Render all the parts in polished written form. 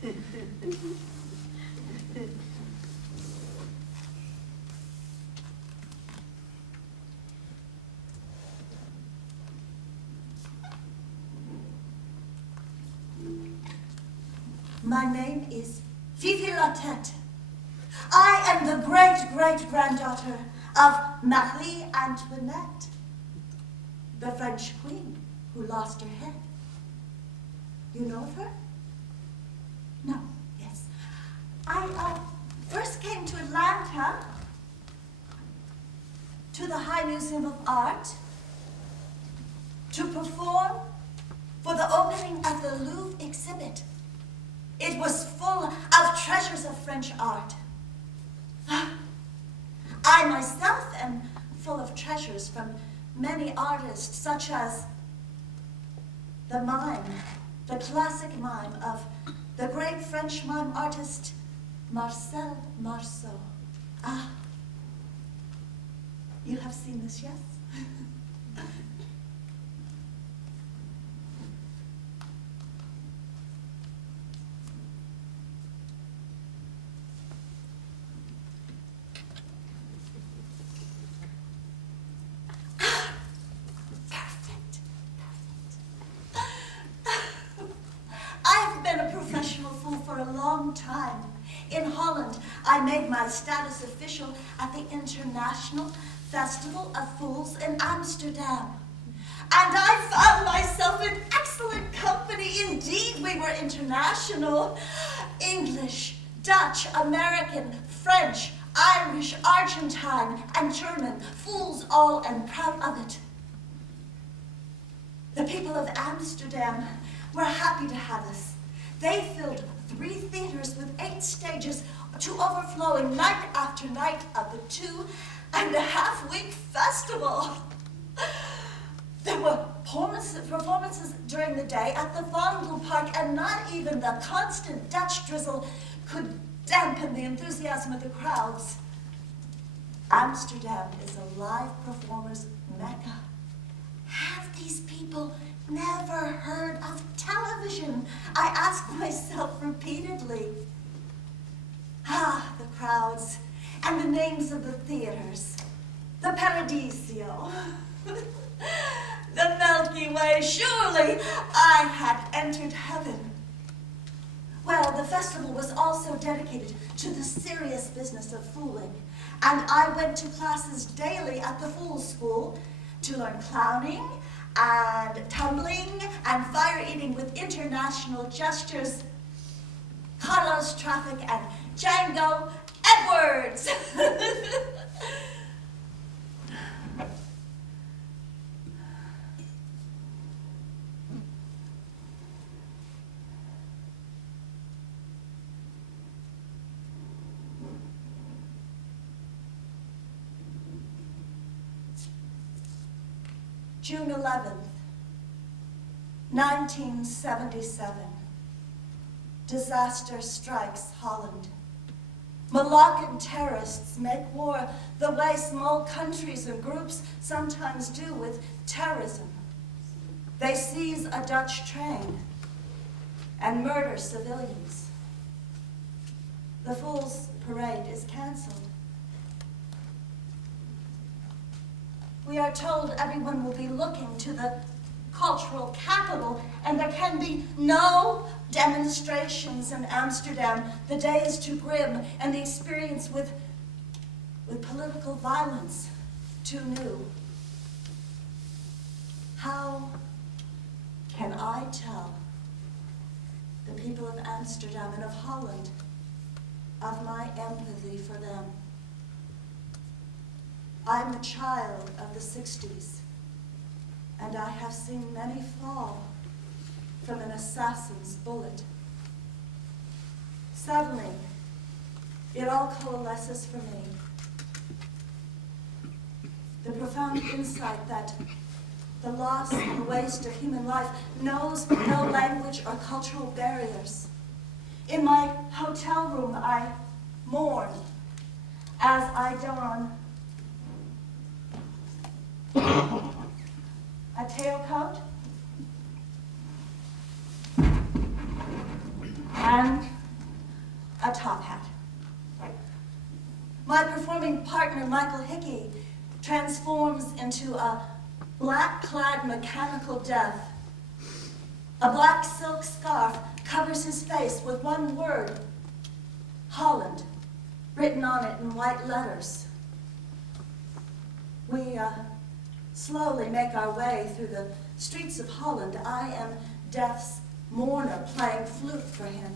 My name is Fifi la Tête. I am the great-great-granddaughter of Marie Antoinette, the French queen who lost her head. You know of her? No, yes. I first came to Atlanta, to the High Museum of Art, to perform for the opening of the Louvre exhibit. It was full of treasures of French art. I myself am full of treasures from many artists, such as the mime, the classic mime of the great French mime artist Marcel Marceau. Ah, you have seen this, yes? Time. In Holland, I made my status official at the International Festival of Fools in Amsterdam. And I found myself in excellent company. Indeed, we were international. English, Dutch, American, French, Irish, Argentine, and German. Fools all and proud of it. The people of Amsterdam were happy to have us. They filled 3 theaters with 8 stages to overflowing night after night of the 2.5-week festival. There were performances during the day at the Vondelpark, and not even the constant Dutch drizzle could dampen the enthusiasm of the crowds. Amsterdam is a live performer's mecca. Have these people never heard of television? I ask myself repeatedly. Ah, the crowds and the names of the theaters. The Paradiso, the Milky Way. Surely I had entered heaven. Well, the festival was also dedicated to the serious business of fooling, and I went to classes daily at the Fool's School to learn clowning and tumbling and fire eating with international gestures. Carlos Traffic and Django Edwards. June 11th, 1977. Disaster strikes Holland. Moroccan terrorists make war the way small countries and groups sometimes do with terrorism. They seize a Dutch train and murder civilians. The Fool's Parade is canceled. We are told everyone will be looking to the cultural capital, and there can be no demonstrations in Amsterdam. The day is too grim, and the experience with political violence too new. How can I tell the people of Amsterdam and of Holland of my empathy for them? I'm a child of the 60s, and I have seen many fall from an assassin's bullet. Suddenly, it all coalesces for me. The profound insight that the loss and waste of human life knows no language or cultural barriers. In my hotel room, I mourn as I don a tailcoat, a and a top hat. My performing partner, Michael Hickey, transforms into a black-clad mechanical death. A black silk scarf covers his face with one word, Holland, written on it in white letters. We slowly make our way through the streets of Holland. I am Death's mourner, playing flute for him.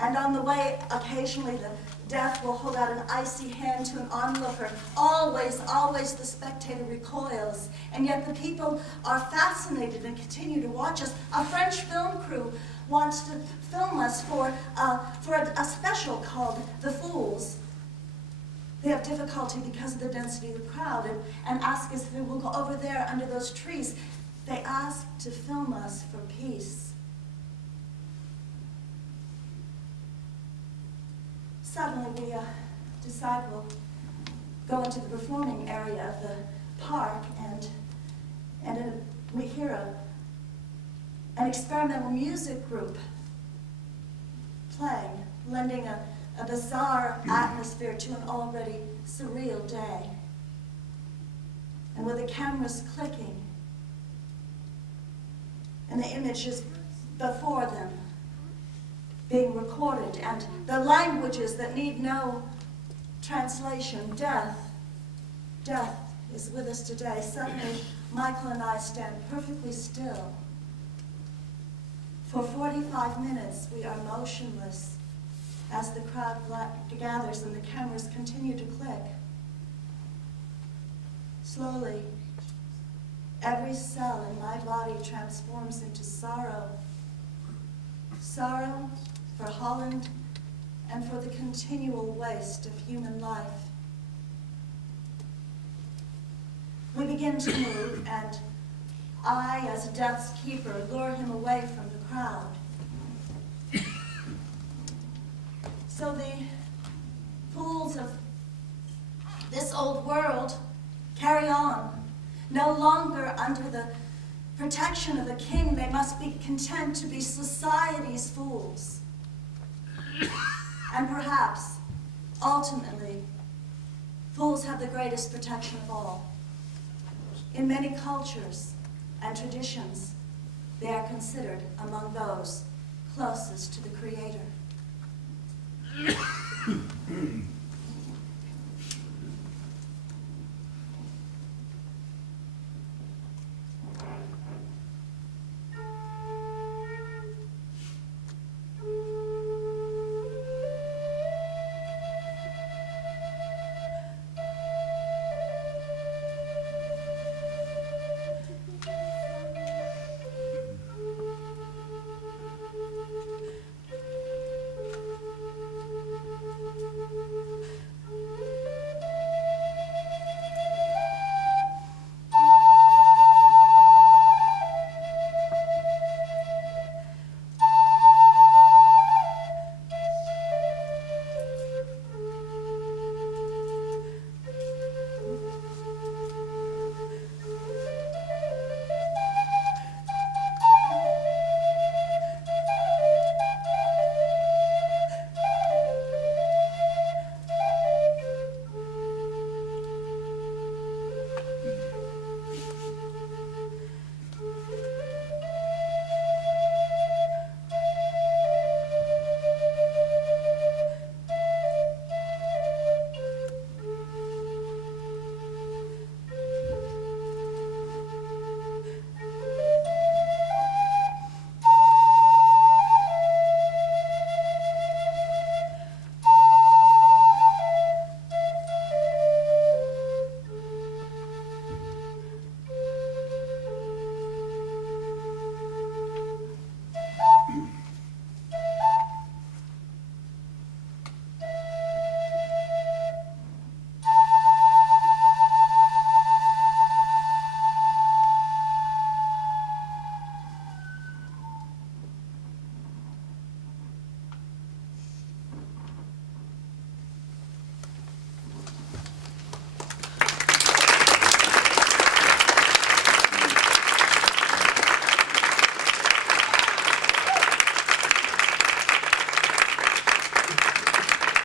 And on the way, occasionally, the Death will hold out an icy hand to an onlooker. Always, always the spectator recoils. And yet the people are fascinated and continue to watch us. A French film crew wants to film us for a special called The Fools. They have difficulty because of the density of the crowd and ask us if we will go over there under those trees. They ask to film us for peace. Suddenly we decide we'll go into the performing area of the park, and we hear an experimental music group playing, lending a bizarre atmosphere to an already surreal day. And with the cameras clicking and the images before them being recorded, and the languages that need no translation, death is with us today. Suddenly, Michael and I stand perfectly still. For 45 minutes, we are motionless as the crowd gathers and the cameras continue to click. Slowly, every cell in my body transforms into sorrow. Sorrow for Holland and for the continual waste of human life. We begin to move, and I, as Death's keeper, lure him away from the crowd. So the fools of this old world carry on. No longer under the protection of a king, they must be content to be society's fools. And perhaps, ultimately, fools have the greatest protection of all. In many cultures and traditions, they are considered among those closest to the Creator.